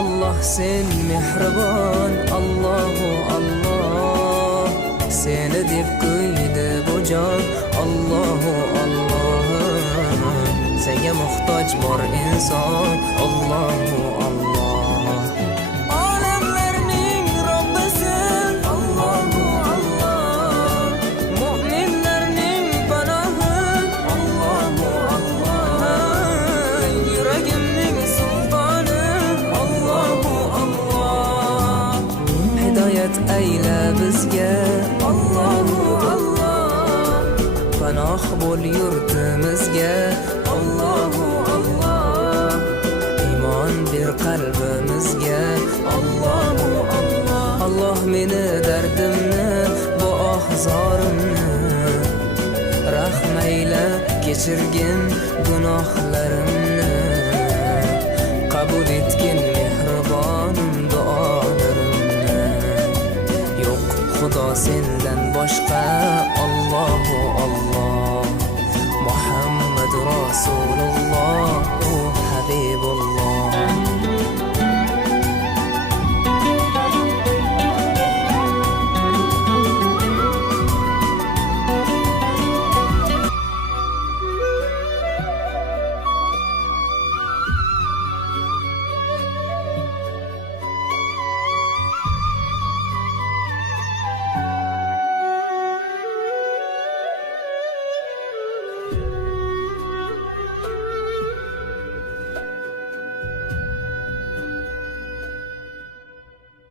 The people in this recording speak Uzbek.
Allah sen mehribon, Allahu Allah. Seni deb ko'ydi bu jon, Allahu Allah. Senga muhtoj bor inson, Allahu Allah. Olamlarning Robbisin, Allahu Allah. Mu'minlarning panohi, Allahu Allah. Yuragimning sultoni, Allahu Allah. Hidoyat ayla bizga, Allahu Allah. Panoh bo'l yurtimizga, Allahu Allah. Iymon ber qalbimizga, Allahu Allah. Allah meni dardimni, bu ohzorimni rahmayla kechirgin gunohlarimni. Qabul etgin mehribonim duolarimni. Yo'q Xudo sendan boshqa, Allahu Allah. Muhammad Rasulullah.